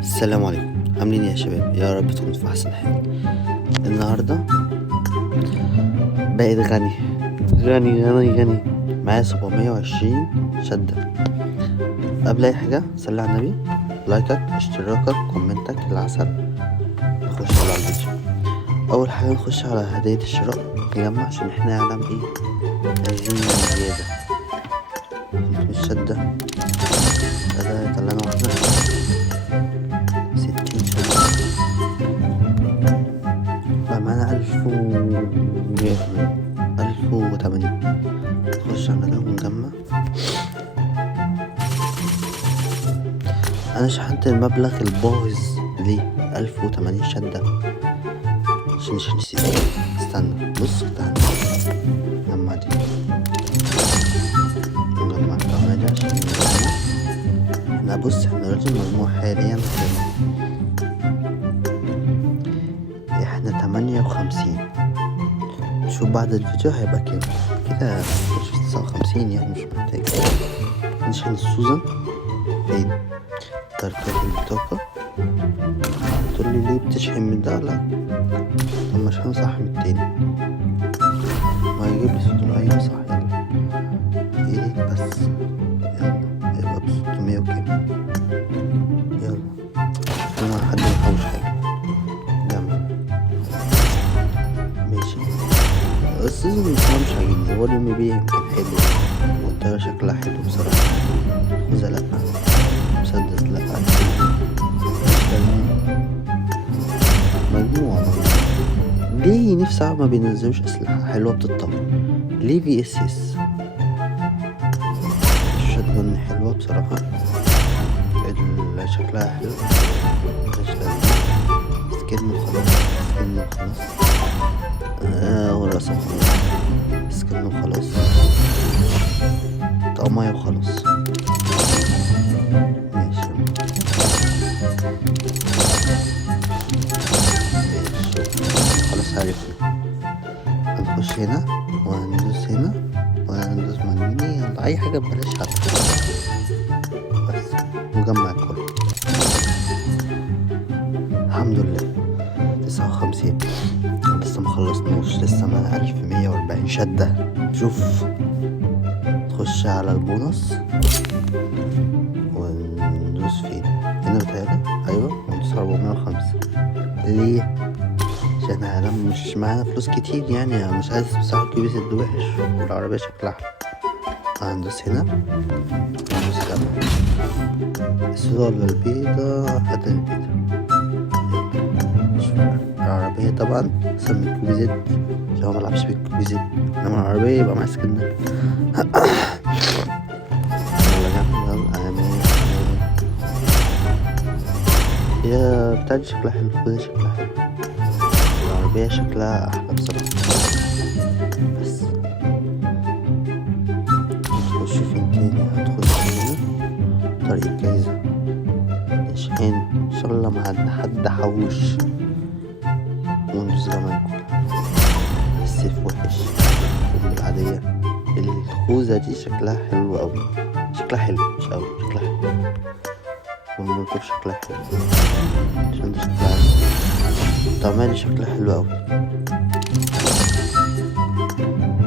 السلام عليكم، عاملين ايه يا شباب؟ يا رب تكونوا في احسن حال. النهارده بقيت غني غني غني غني، معايا 720 شدة. قبل اي حاجة صلي على النبي، لايكك اشتراكك كومنتك العسل. نخش على الفيديو. اول حاجة نخش على هدية الشراء نجمع عشان احنا نعلم ايه عايزين زيادة. الشدة بدأت اللي انا واحدة 60 شدة، بقى معانا 1080. نخش على ده ونجمع. انا شحنت المبلغ الباهظ ليه 1080 شدة عشان نسيت. استنى بص تعالى نجمع دي، نجمع الطعمية دي عشان نجمع. احنا بص احنا دلوقتي المجموع حاليا احنا 58. شوف بعد الفيديو هيبقى كده مش 59 يعني، مش محتاج نشحن السوزن. فين تركيز البطاقة؟ تقولي ليه بتشحن من ده؟ لا طب ما اشحن صح من التاني، ما يجيب لي 600. ايوه صح، يلا ايه بس، يلا هيبقى ب600 وكام. يلا ما حد محوش حاجة جمع. ماشي السيزون مش عاجبني، هو الام بي يمكن حلو والطيارة شكلها حلو بصراحة. خوذة لأ، مسدس لأ، مجموعة. ليه نفسي ما بينزلوش أسلحة حلوة بتتطور؟ ليه في اس اس؟ الشotgun حلوة بصراحة، شكلها حلو، سكن وخلاص، والرسم خلاص، سكن وخلاص، طقمية وخلاص. ماشي خلاص عرفنا. هنخش هنا وهندوس هنا وهندوس مجني، يلا أي حاجة ببلاش حتى بس نجمع الكل. الحمد لله 59. لسه مخلصناش، لسه معانا 1140 شدة. شوف نخش على البونص وندوس فين هنا بتهيألي، أيوة وندوس 405. ليه؟ عشان انا مش معانا فلوس كتير يعني، أنا مش عايز بصراحة الكيبس وحش والعربية شكلها حلو. هندوس هنا هندوس هنا السوداء ولا البيضة؟ هات البيضة. العربية طبعا أحسن من الكوبي زد عشان هو ملعبش بالكوبي زد، إنما العربية يبقى معاه سكن ده. يلا أمان يا بتاعتي شكلها حلو، خدها شكلها حلو، العربية شكلها أحلى بصراحة. بس هتخش فين تاني؟ هتخش هنا طريق الجايزة، نشحن إن شاء الله مع حد حوش وندوس جمال كلها. السيف وحش، القنبلة العادية. الخوذة دي شكلها حلو أوي، شكلها حلو مش أوي، شكلها حلو. والموتور شكلها حلو، عشان ده شكلها حلو. طبعا شكلها حلو أوي.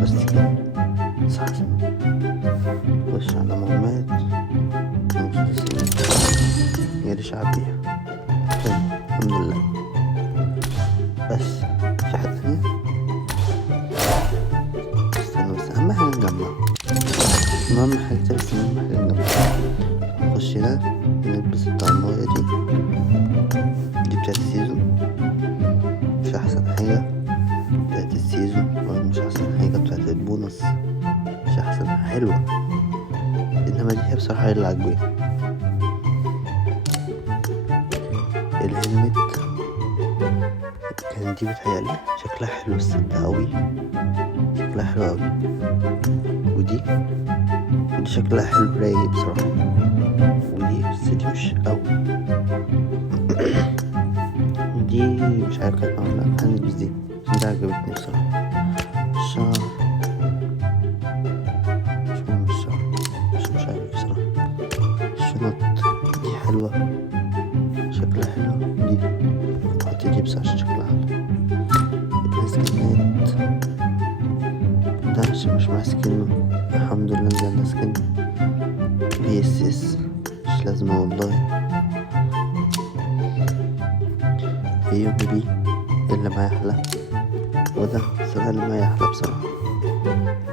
بس كده صح. خش على مهمات غير شعبية. الحمد لله. بس في حاجة تانية؟ استنى بس، أهم حاجة نجمع، أهم حاجة بس، أهم حاجة نجمع. نخش هنا نلبس الطعمية دي بتاعت السيزون، مش أحسن حاجة بتاعت السيزون، مش أحسن حاجة بتاعت البونص، مش أحسن حلوة، إنما دي هي بصراحة اللي عجباني. الهلمت كان دي بتهيألي شكلها حلو السد أوي، شكلها حلو أوي. ودي شكلها حلو رايق بصراحة، ودي بس دي مش أوي. دي مش عارف كانت معمولة، هنلبس دي عشان دي عجبتني بصراحة. الشعر مش عارف بصراحة. الشنط دي حلوة، نجيب ساعة شكلها السكنات ده عشان مش ماسكينه. الحمد لله نزلنا سكن BSS مش لازمة والله. ايوه بيبي اللي معايا أحلى، وده السؤال اللي معايا أحلى بصراحة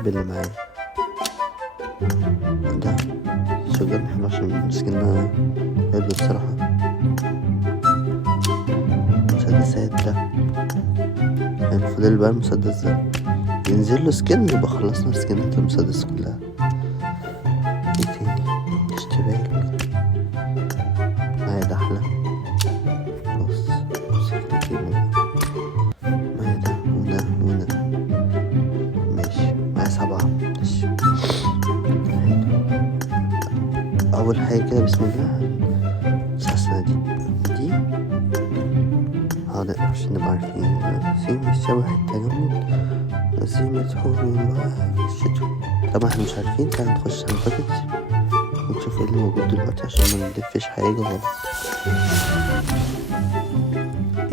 باللي معايا ده شجر حلو عشان مسكنا حلو بصراحة. مسدسات ده حلو، فضل بقى المسدس ده ينزل له سكن يبقى خلصنا سكنات المسدس كلها. ايه تاني؟ اشتراك معايا ده أحلى. بص سكرتي معايا ده وده وده ماشي. معايا 7 ماشي. أول حاجة كده بسم الله مسحسنا دي حاضر عشان نبقى عارفين نسيم الشبح التجمد نسيمة حور الشتو. طبعا احنا مش عارفين، تعالى نخش على الباكج ونشوف ايه اللي موجود دلوقتي عشان ما نلفش حاجة غلط.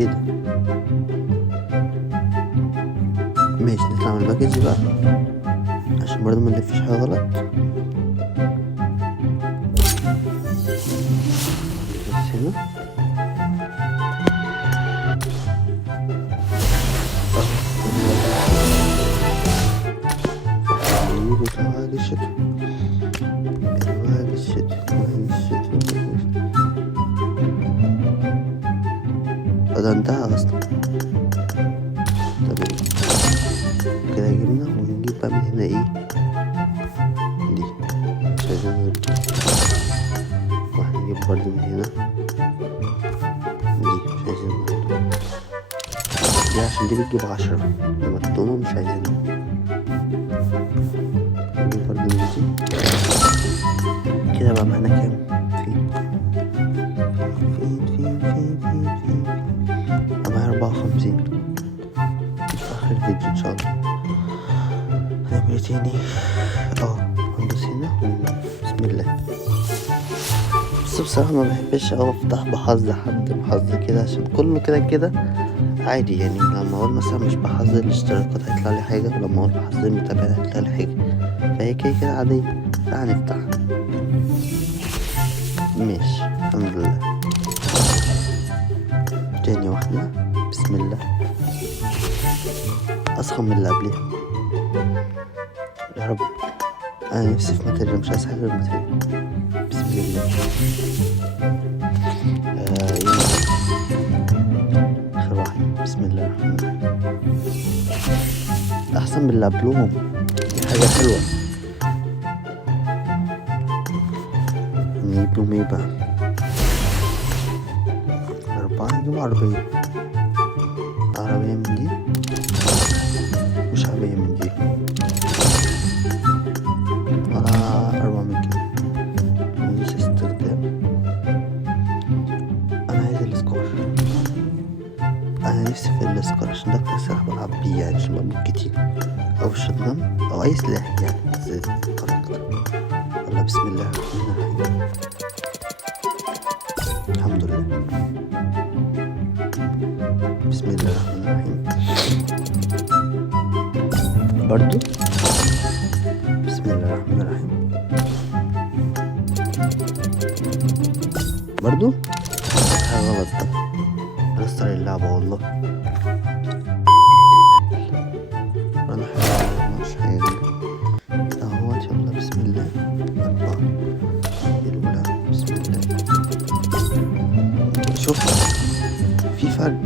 ايه ده؟ ماشي نطلع من الباكج بقى عشان برضه ما نلفش حاجة غلط. بس هنا الواد الشتو ده انتهى اصلا. طب كده جبنا ونجيب بقى من هنا ايه دي مش عايزين غير دي، وهنجيب برضه من هنا دي مش عايزين غير دي عشان دي بتجيب 10 لما تدومه مش عايزينها. نجيب برضه من دي كده بقى معانا كام؟ فين معايا 54 في آخر الفيديو إن شاء الله. هنعمل ايه تاني؟ هندوس هنا بسم الله. بس بصراحة ما بحبش أفتح بحظ حد بحظ كده عشان كله كده كده عادي يعني. لما أقول مثلا مش بحظ الاشتراكات هيطلع لي حاجة، ولما أقول بحظ المتابعين هيطلع لي حاجة، فهي كده كده عادية. تعالى نفتحها ماشي الحمد لله. تاني واحدة بسم الله أسخن من اللي قبلها يا رب. أنا نفسي في ماتيريال مش عايز حاجة غير ماتيريال. بسم الله آخر واحدة بسم الله الرحمن الرحيم. أحسن من اللي قبلهم، دي حاجة حلوة. نجيب لهم ايه بقى؟ 4 نجيب عربية من دي، مش عربية من دي ولا 400 كده. مفيش استخدام. أنا عايز الاسكور، أنا نفسي في الاسكور عشان ده أكتر سلاح بلعب بيه يعني، عشان بموت كتير، أو الشotgun أو أي سلاح يعني زي الكاركتر. يلا بسم الله الرحمن الرحيم. الحمد لله بسم الله الرحمن الرحيم. برضو بسم الله الرحمن الرحيم. برضو حاجة غلط ده، أنا استري اللعبة والله. أنا مش حاجة اهوت. يلا بسم الله. 4 الأولى بسم الله. شوف في فرق،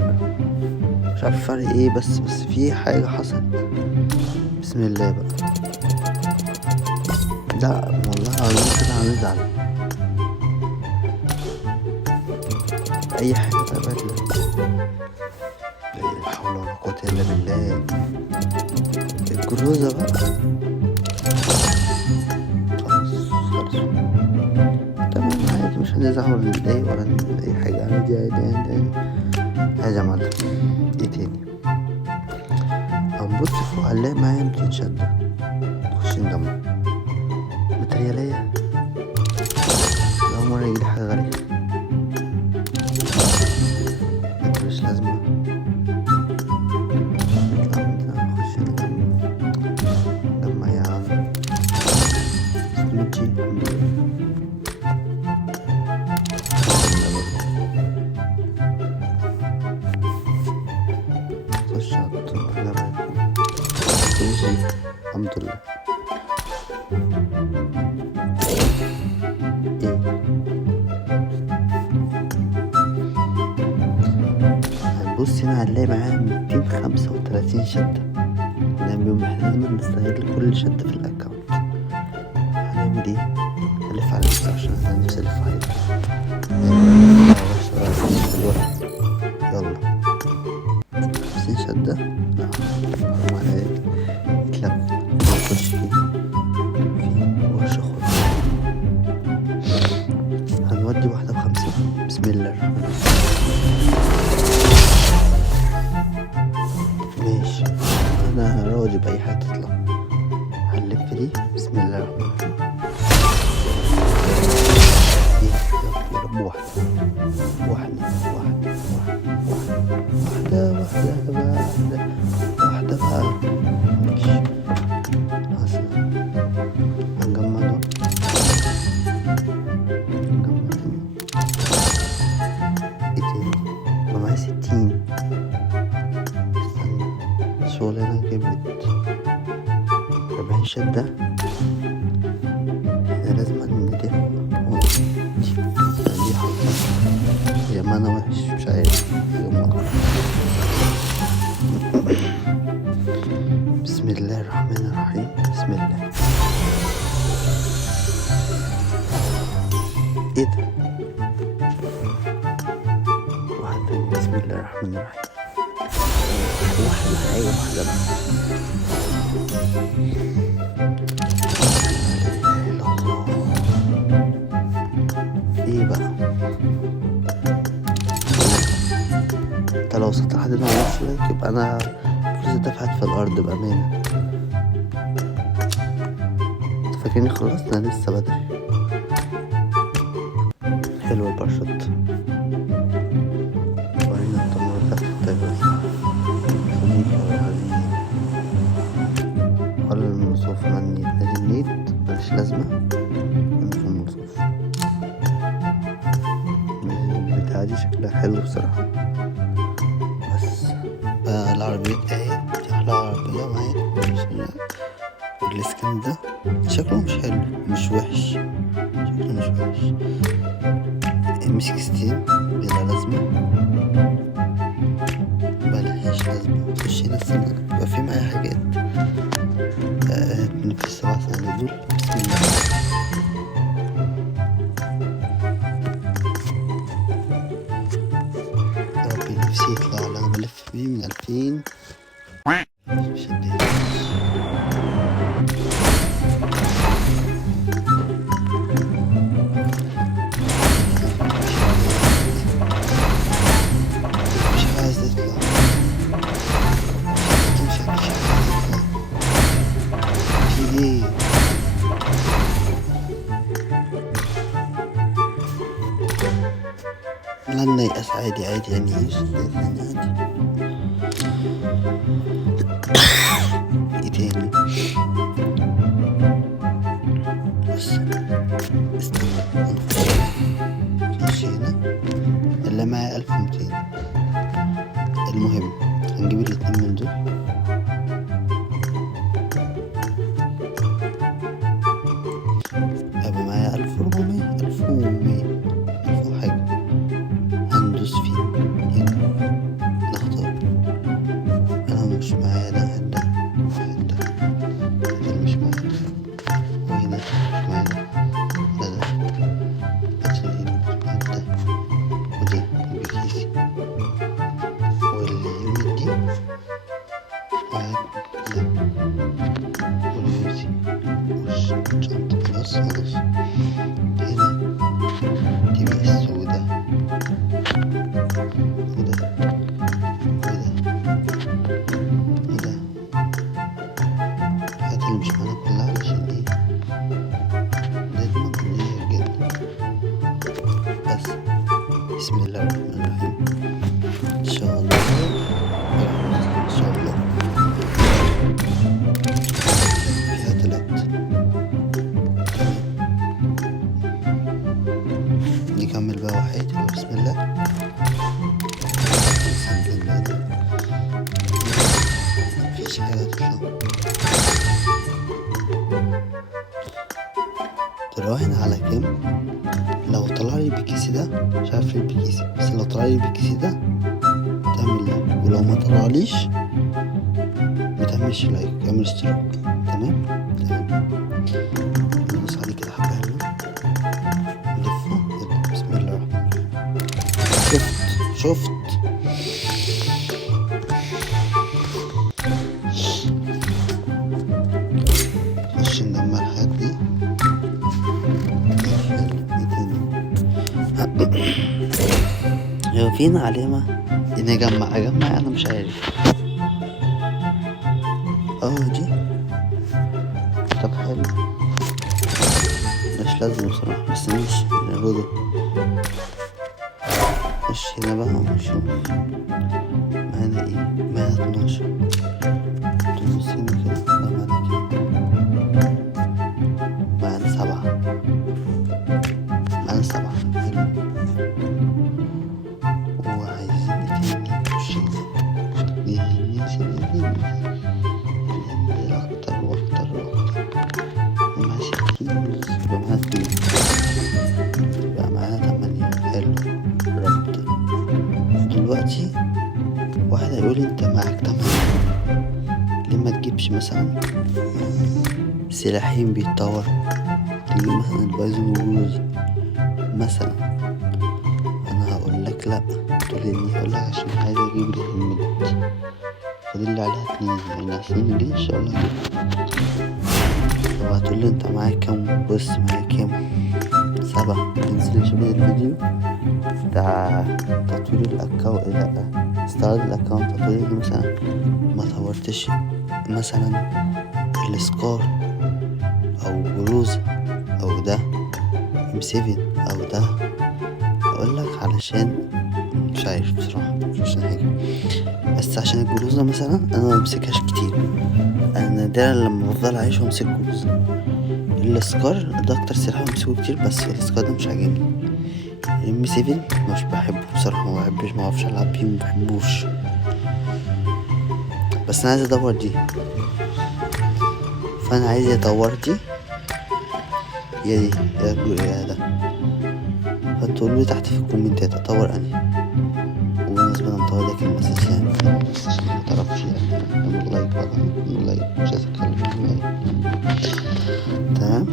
مش عارف فرق ايه، بس في حاجة حصلت. بسم الله بقى. لا والله العظيم كده هنزعل. اي حاجة بقى بدلة. لا حول ولا قوة الا بالله. الجروزة بقى خلاص تمام عادي، مش هنزعل ولا نتضايق ولا اي حاجة. عادي عادي يا معلم. ايه تاني؟ هنبص فوق هنلاقي معايا 200 شدة. نخش ندمر ماتريالية. أول مرة يجيلي حاجة غالية، مش لازمة. الحمد لله. هنبص هنا هنلاقي معايا 235 شدة. هنعمل بيهم احنا لازم نستغل كل شدة في الأكاونت. هنعمل ايه؟ هنلف على نفسي عشان انا نفسي ألف عليه. يلا 50 شدة. لا حرام عليك، اتلم مخش فيه وش اخد. هنودي واحدة ب50. بسم الله الرحمن الرحيم. ماشي، انا راضي بأي حاجة تطلع. هنلف دي. بسم الله الرحمن الرحيم. يا رب واحدة بقى. ماشي حسنا. هنجمع دول. هنجمع تاني. ايه تاني؟ ما معايا 60. استنى، الشغلانة جابت 40 شدة. احنا لازم نديها دي حاطة. يا ما انا وحش مش عارف. بسم الله الرحمن الرحيم. بسم الله. ايه ده؟ واحدة. بسم الله الرحمن الرحيم. واحدة حاجة واحدة بقى. ايه بقى؟ انت لو وصلت لحد هنا ومعرفش لايك يبقى انا فلوسي دفعت في الارض بأمانة. انت فاكرني خلصت؟ انا لسه بدري. حلو الباراشوت. ورينا التنور ده في الطيارة. خليك يا حبيبي. ولا المنصوف مني ادي النيت ملهاش لازمة. نشوف المنصوف. البتاعة دي شكلها حلو بصراحة. بس العربيات اهي. دي احلى عربية معايا. السكن ده شكله مش حلو، مش وحش. شكله مش وحش. M16 بلا لازمة. ملهاش لازمة. خش هنا السنة يبقى في معايا حاجات من في ال7 ثواني دول. بسم الله. يا ربي نفسي يطلع. انا بلف بيه من 2000. مش هديه. مش عايز يطلع. مش عايز يطلع. في ايه؟ لن نيأس. عادي عادي يعني عادي. ايه تاني؟ بس استنى نخش هنا. اللي معايا 1200. المهم هنجيب الاتنين من دول. هيبقى معايا 1400 1100 1000 وحاجة. هندوس فيه هنا. نختار. انا مش معايا ده. ده اللي مش معايا. وهنا مش معايا ده. هنا مش معايا ده. ودي بكيسي. واليمين دي معايا ده. واليوزي وش شنطة. خلاص. هنا دي بقى السودة. وده الحاجات اللي مش معانا كلها عشان ايه نضمن ان هي جدا. بس بسم الله الرحمن الرحيم. ان شاء الله ان شاء الله فيها 3. نكمل بقى واحد. بسم الله. مفيش حاجة تطلع. براهن على كام لو طلع لي بكيسي ده، مش عارف ليه بكيسي، بس لو طلع لي بكيسي ده تعمل لايك، ولو ما طلعليش ما تعملش لايك، اعمل اشتراك. تمام ندوس عليه كده حبة حلوين، نلفه. يلا بسم الله الرحمن الرحيم. شفت خش ندمر الحاجات دي. لو فينا علامة نجمع انا مش عارف. دي طب حلو، مش لازم بصراحة، بس ماشي نعرضه. نخش هنا بقى ونشوف معانا ايه. معانا 12 تنسين كده، ده معانا كده. معانا 7 حلو. وعايزين ايه تاني؟ نخش اكتر واكتر ومع 60 يبقى معانا 2، يبقى معانا 8. حلو ربط. دلوقتي واحد هيقول انت معاك 8 ليه ما تجيبش مثلا سلاحين بيتطور، تجيب مثلا البايزون وجوز مثلا. انا هقول لك لا، تقول لي هقول لك عشان عايز اجيب الهلمت، فاضل لي عليها 2 يعني 20 جنيه ان شاء الله اجيبها. طب هتقول لي انت معاك كام؟ بص معايا كام؟ 7. تنزل شوف الفيديو بتاع تطوير الاكونت، لا استعرض الاكونت تطوير اللي مثلا ما طورتش مثلا السكار او جروز او ده M7 او ده. اقول لك علشان مش عارف بصراحة، مش عشان حاجة، بس عشان الجلوزة مثلا انا ما بمسكهاش كتير. انا نادرا لما بفضل عايش وامسك جلوزة. السكار ده اكتر سلاح بمسكه كتير، بس السكار ده مش عاجبني. M7 مش بحبه بصراحة، ما اعرفش العب بيه، ما بحبوش. بس انا عايز ادور دي، فانا عايز ادور دي يا دي يا ده. فتقولوا لي تحت في الكومنتات اطور انهي. وبالنسبة للمحتوى ده كان مسج يعني، بس عشان ما تعرفش يعني اعمل لايك بقى، اعمل لايك، مش عايز اتكلم عن لايك. تمام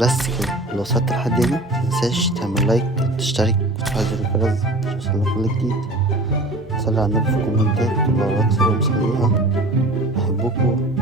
بس كده. لو وصلت لحد هنا متنساش تعمل لايك، تشترك وتفعل زر الجرس عشان يوصلك كل جديد. صلي على النبي في الكومنتات، تقول الله اكثر ومصليها. بحبكم.